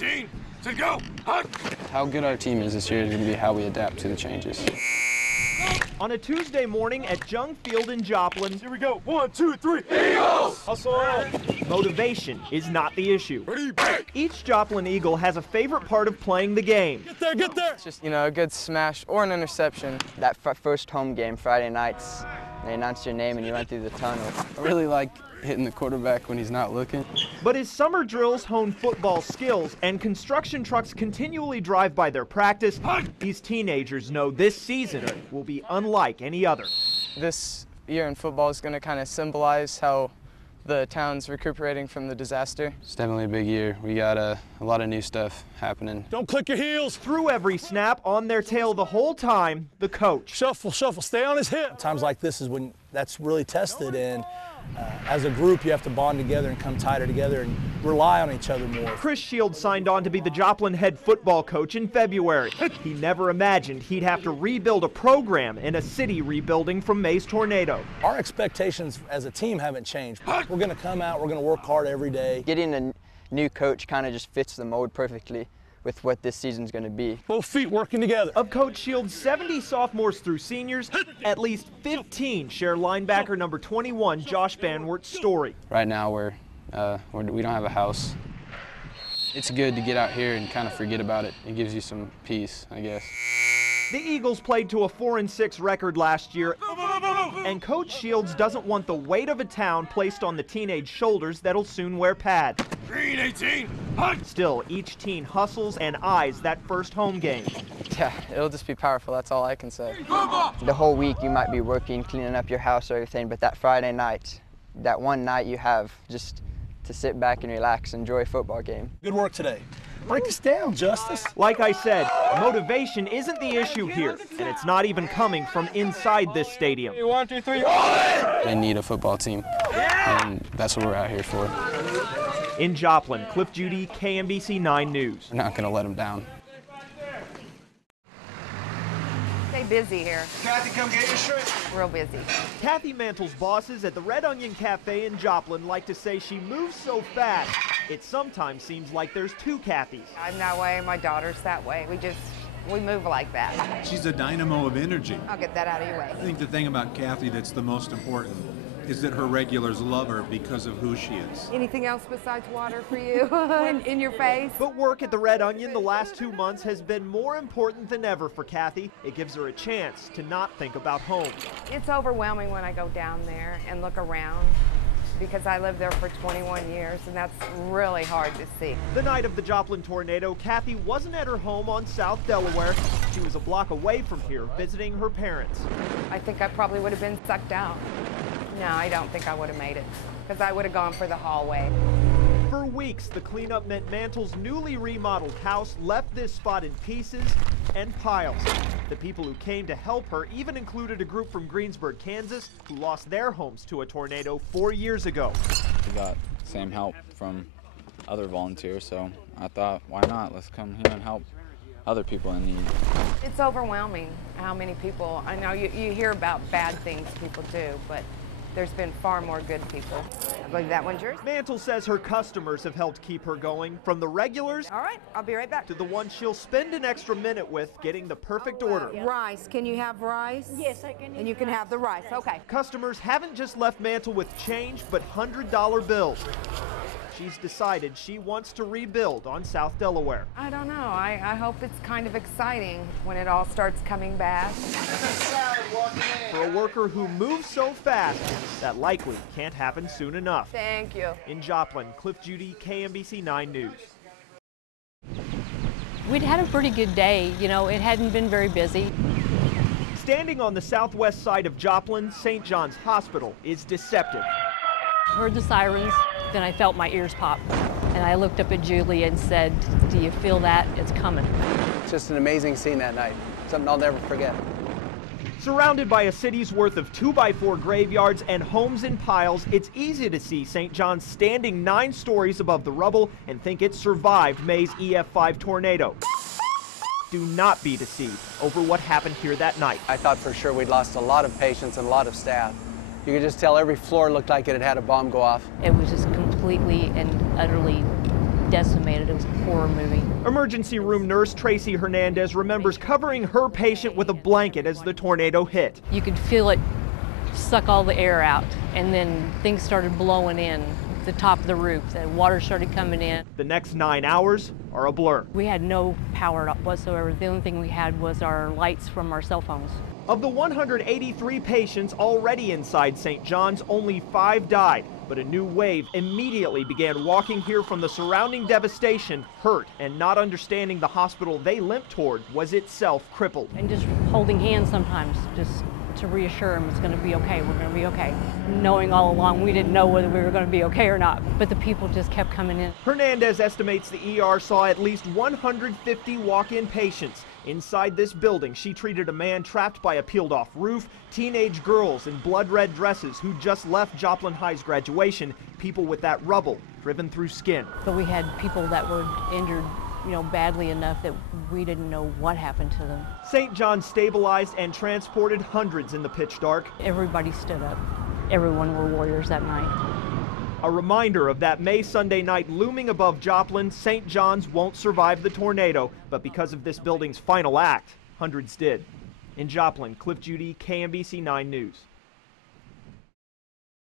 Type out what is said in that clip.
18, to go. How good our team is this year is going to be how we adapt to the changes. On a Tuesday morning at Jung Field in Joplin. Here we go. 1, 2, 3. Eagles! Hustle! Motivation is not the issue. Each Joplin Eagle has a favorite part of playing the game. Get there, get there! It's just, a good smash or an interception. That first home game, Friday nights, they announce your name and you run through the tunnel. I really like hitting the quarterback when he's not looking. But his summer drills hone football skills and construction trucks continually drive by their practice, these teenagers know this season will be unlike any other. This year in football is going to kind of symbolize how the town's recuperating from the disaster. It's definitely a big year. We got a lot of new stuff happening. Don't click your heels. Through every snap, on their tail the whole time, the coach. Shuffle, shuffle, stay on his hip. Times like this is when that's really tested, and as a group you have to bond together and come tighter together and rely on each other more. Chris Shields signed on to be the Joplin head football coach in February. He never imagined he'd have to rebuild a program in a city rebuilding from May's tornado. Our expectations as a team haven't changed. We're going to come out, we're going to work hard every day. Getting a new coach kind of just fits the mold perfectly with what this season's going to be. Both feet working together. Of Coach Shields' 70 sophomores through seniors, at least 15 share linebacker number 21 Josh Banwert's story. Right now we don't have a house. It's good to get out here and kind of forget about it. It gives you some peace, I guess. The Eagles played to a 4-6 record last year, and Coach Shields doesn't want the weight of a town placed on the teenage shoulders that'll soon wear pads. Green 18, Still, each teen hustles and eyes that first home game. Yeah, it'll just be powerful, that's all I can say. The whole week you might be working, cleaning up your house or everything, but that Friday night, that one night you have just to sit back and relax, enjoy a football game. Good work today. Break us down, Justice. Like I said, motivation isn't the issue here, and it's not even coming from inside this stadium. 1, 2, 3. They need a football team, and that's what we're out here for. In Joplin, Cliff Judy, KMBC-9 News. We're not going to let them down. Stay busy here. Kathy, come get your shirt. Real busy. Kathy Mantle's bosses at the Red Onion Cafe in Joplin like to say she moves so fast, it sometimes seems like there's two Kathys. I'm that way, my daughter's that way. We move like that. She's a dynamo of energy. I'll get that out of your way. I think the thing about Kathy that's the most important is that her regulars love her because of who she is. Anything else besides water for you in your face? But work at the Red Onion the last 2 months has been more important than ever for Kathy. It gives her a chance to not think about home. It's overwhelming when I go down there and look around because I lived there for 21 years and that's really hard to see. The night of the Joplin tornado, Kathy wasn't at her home on South Delaware. She was a block away from here visiting her parents. I think I probably would have been sucked out. No, I don't think I would have made it because I would have gone for the hallway. For weeks, the cleanup meant Mantle's newly remodeled house left this spot in pieces and piles. The people who came to help her even included a group from Greensburg, Kansas, who lost their homes to a tornado 4 years ago. We got the same help from other volunteers, so I thought, why not? Let's come here and help other people in need. It's overwhelming how many people, I know you hear about bad things people do, but there's been far more good people. I believe that one's yours. Mantle says her customers have helped keep her going, from the regulars All right, I'll be right back. to the ones she'll spend an extra minute with getting the perfect order. Rice, can you have rice? Yes, I can. And you can have the rice, okay. Customers haven't just left Mantle with change, but $100 bills. She's decided she wants to rebuild on South Delaware. I don't know, I hope it's kind of exciting when it all starts coming back. For a worker who moves so fast, that likely can't happen soon enough. Thank you. In Joplin, Cliff Judy, KMBC-9 News. We'd had a pretty good day. It hadn't been very busy. Standing on the southwest side of Joplin, St. John's Hospital is deceptive. Heard the sirens, then I felt my ears pop. And I looked up at Julie and said, "Do you feel that? It's coming." It's just an amazing scene that night. Something I'll never forget. Surrounded by a city's worth of 2x4 graveyards and homes in piles, it's easy to see St. John's standing 9 stories above the rubble and think it survived May's EF5 tornado. Do not be deceived over what happened here that night. I thought for sure we'd lost a lot of patients and a lot of staff. You could just tell every floor looked like it had had a bomb go off. It was just completely and utterly decimated. It was a horror movie. Emergency room nurse Tracy Hernandez remembers covering her patient with a blanket as the tornado hit. You could feel it suck all the air out, and then things started blowing in the top of the roof. The water started coming in. The next 9 hours are a blur. We had no power whatsoever. The only thing we had was our lights from our cell phones. Of the 183 patients already inside St. John's, only 5 died. But a new wave immediately began walking here from the surrounding devastation, hurt and not understanding the hospital they limped toward was itself crippled. And just holding hands sometimes, just to reassure them it's going to be okay, we're going to be okay. Knowing all along we didn't know whether we were going to be okay or not, but the people just kept coming in. Hernandez estimates the ER saw at least 150 walk-in patients. Inside this building, she treated a man trapped by a peeled-off roof, teenage girls in blood-red dresses who just left Joplin High's graduation, people with that rubble driven through skin. But we had people that were injured, badly enough that we didn't know what happened to them. St. John stabilized and transported hundreds in the pitch dark. Everybody stood up. Everyone were warriors that night. A reminder of that May Sunday night looming above Joplin. St. John's won't survive the tornado, but because of this building's final act, hundreds did. In Joplin, Judy, KMBC 9 News.